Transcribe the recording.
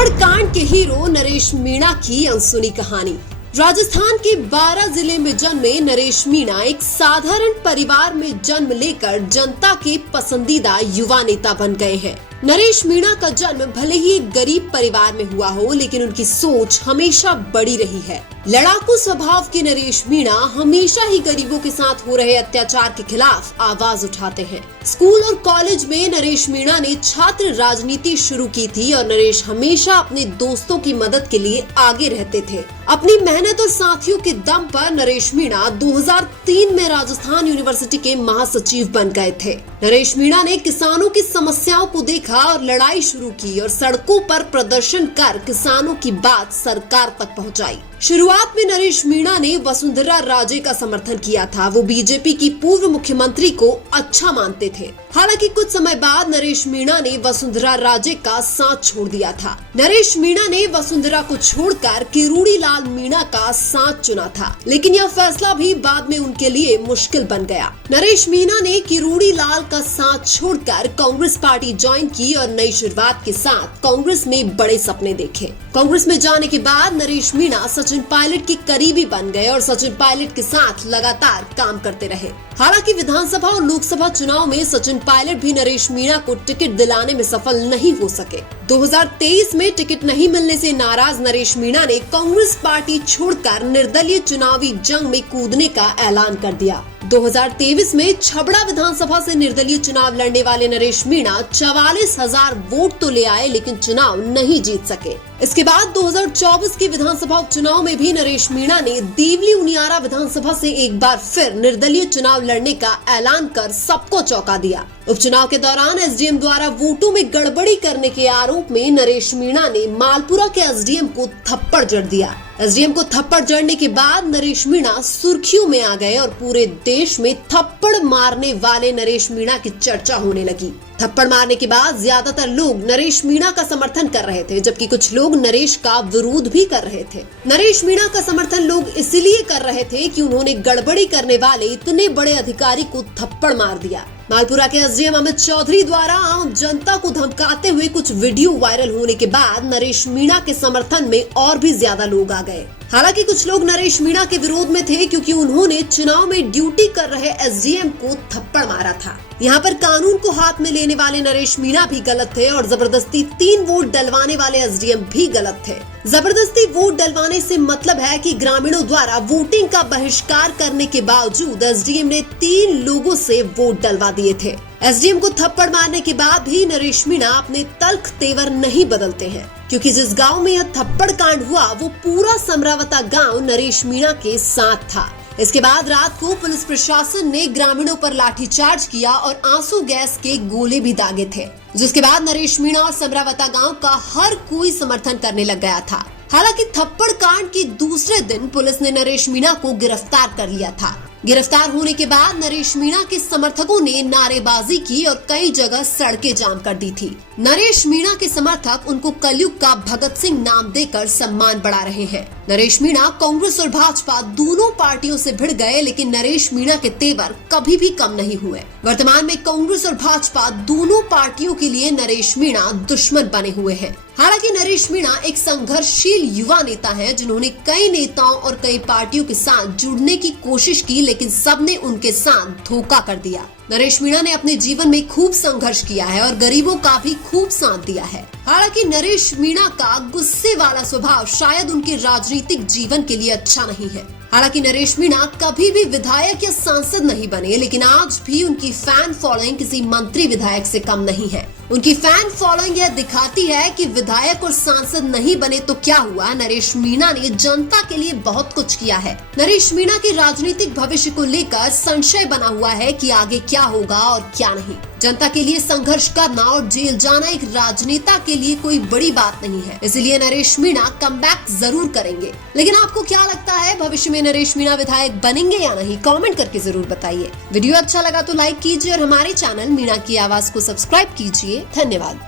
थप्पड़ कांड के हीरो नरेश मीणा की अनसुनी कहानी। राजस्थान के 12 जिले में जन्मे नरेश मीणा एक साधारण परिवार में जन्म लेकर जनता के पसंदीदा युवा नेता बन गए हैं। नरेश मीणा का जन्म भले ही एक गरीब परिवार में हुआ हो, लेकिन उनकी सोच हमेशा बड़ी रही है। लड़ाकू स्वभाव के नरेश मीणा हमेशा ही गरीबों के साथ हो रहे अत्याचार के खिलाफ आवाज उठाते हैं। स्कूल और कॉलेज में नरेश मीणा ने छात्र राजनीति शुरू की थी और नरेश हमेशा अपने दोस्तों की मदद के लिए आगे रहते थे। अपनी मेहनत और साथियों के दम पर नरेश मीणा 2003 में राजस्थान यूनिवर्सिटी के महासचिव बन गए थे। नरेश मीणा ने किसानों की समस्याओं को देखा और लड़ाई शुरू की और सड़कों पर प्रदर्शन कर किसानों की बात सरकार तक पहुंचाई। शुरुआत में नरेश मीणा ने वसुंधरा राजे का समर्थन किया था। वो बीजेपी की पूर्व मुख्यमंत्री को अच्छा मानते थे। हालांकि कुछ समय बाद नरेश मीणा ने वसुंधरा राजे का साथ छोड़ दिया था। नरेश मीणा ने वसुंधरा को छोड़कर किरोड़ी लाल मीणा का साथ चुना था, लेकिन यह फैसला भी बाद में उनके लिए मुश्किल बन गया। नरेश मीणा ने किरोड़ी लाल का साथ छोड़कर कांग्रेस पार्टी ज्वाइन की और नई शुरुआत के साथ कांग्रेस में बड़े सपने देखे। कांग्रेस में जाने के बाद नरेश मीणा सचिन पायलट के करीबी बन गए और सचिन पायलट के साथ लगातार काम करते रहे। हालांकि विधानसभा और लोकसभा चुनाव में सचिन पायलट भी नरेश मीणा को टिकट दिलाने में सफल नहीं हो सके। 2023 में टिकट नहीं मिलने से नाराज नरेश मीणा ने कांग्रेस पार्टी छोड़कर निर्दलीय चुनावी जंग में कूदने का ऐलान कर दिया। 2023 में छबड़ा विधानसभा से निर्दलीय चुनाव लड़ने वाले नरेश मीणा 44,000 वोट तो ले आए, लेकिन चुनाव नहीं जीत सके। इसके बाद 2024 के विधानसभा उपचुनाव में भी नरेश मीणा ने देवली उनियारा विधानसभा से एक बार फिर निर्दलीय चुनाव लड़ने का ऐलान कर सबको चौंका दिया। उपचुनाव के दौरान एसडीएम द्वारा वोटों में गड़बड़ी करने के आरोप में नरेश मीणा ने मालपुरा के एसडीएम को थप्पड़ जड़ दिया। एसडीएम को थप्पड़ जड़ने के बाद नरेश मीणा सुर्खियों में आ गए और पूरे देश में थप्पड़ मारने वाले नरेश मीणा की चर्चा होने लगी। थप्पड़ मारने के बाद ज्यादातर लोग नरेश मीणा का समर्थन कर रहे थे, जबकि कुछ लोग नरेश का विरोध भी कर रहे थे। नरेश मीणा का समर्थन लोग इसलिए कर रहे थे कि उन्होंने गड़बड़ी करने वाले इतने बड़े अधिकारी को थप्पड़ मार दिया। मालपुरा के एसडीएम अमित चौधरी द्वारा आम जनता को धमकाते हुए कुछ वीडियो वायरल होने के बाद नरेश मीणा के समर्थन में और भी ज्यादा लोग आ गए। हालांकि कुछ लोग नरेश मीणा के विरोध में थे, क्योंकि उन्होंने चुनाव में ड्यूटी कर रहे एसडीएम को थप्पड़ मारा था। यहाँ पर कानून को हाथ में लेने वाले नरेश मीणा भी गलत थे और जबरदस्ती 3 वोट डलवाने वाले एसडीएम भी गलत थे। जबरदस्ती वोट डलवाने से मतलब है कि ग्रामीणों द्वारा वोटिंग का बहिष्कार करने के बावजूद एसडीएम ने 3 लोगों से वोट डलवा दिए थे। एसडीएम को थप्पड़ मारने के बाद भी नरेश मीणा अपने तल्ख तेवर नहीं बदलते हैं, क्योंकि जिस गांव में यह थप्पड़ कांड हुआ वो पूरा समरावता गांव नरेश मीणा के साथ था। इसके बाद रात को पुलिस प्रशासन ने ग्रामीणों पर लाठीचार्ज किया और आंसू गैस के गोले भी दागे थे, जिसके बाद नरेश मीणा और समरावता गांव का हर कोई समर्थन करने लग गया था। हालांकि थप्पड़ कांड के दूसरे दिन पुलिस ने नरेश मीणा को गिरफ्तार कर लिया था। गिरफ्तार होने के बाद नरेश मीणा के समर्थकों ने नारेबाजी की और कई जगह सड़कें जाम कर दी थी। नरेश मीणा के समर्थक उनको कलयुग का भगत सिंह नाम देकर सम्मान बढ़ा रहे हैं। नरेश मीणा कांग्रेस और भाजपा दोनों पार्टियों से भिड़ गए, लेकिन नरेश मीणा के तेवर कभी भी कम नहीं हुए। वर्तमान में कांग्रेस और भाजपा दोनों पार्टियों के लिए नरेश मीणा दुश्मन बने हुए हैं। हालांकि नरेश मीणा एक संघर्षशील युवा नेता हैं, जिन्होंने कई नेताओं और कई पार्टियों के साथ जुड़ने की कोशिश की, लेकिन सबने उनके साथ धोखा कर दिया। नरेश मीणा ने अपने जीवन में खूब संघर्ष किया है और गरीबों का भी खूब साथ दिया है। हालांकि नरेश मीणा का गुस्से वाला स्वभाव शायद उनके राजनीतिक जीवन के लिए अच्छा नहीं है। हालांकि नरेश मीणा कभी भी विधायक या सांसद नहीं बने, लेकिन आज भी उनकी फैन फॉलोइंग किसी मंत्री विधायक से कम नहीं है। उनकी फैन फॉलोइंग यह दिखाती है कि विधायक और सांसद नहीं बने तो क्या हुआ, नरेश मीणा ने जनता के लिए बहुत कुछ किया है। नरेश मीणा के राजनीतिक भविष्य को लेकर संशय बना हुआ है कि आगे क्या होगा और क्या नहीं। जनता के लिए संघर्ष करना और जेल जाना एक राजनेता के लिए कोई बड़ी बात नहीं है, इसलिए नरेश मीणा कमबैक जरूर करेंगे। लेकिन आपको क्या लगता है, भविष्य में नरेश मीणा विधायक बनेंगे या नहीं? कमेंट करके जरूर बताइए। वीडियो अच्छा लगा तो लाइक कीजिए और हमारे चैनल मीणा की आवाज को सब्सक्राइब कीजिए। धन्यवाद।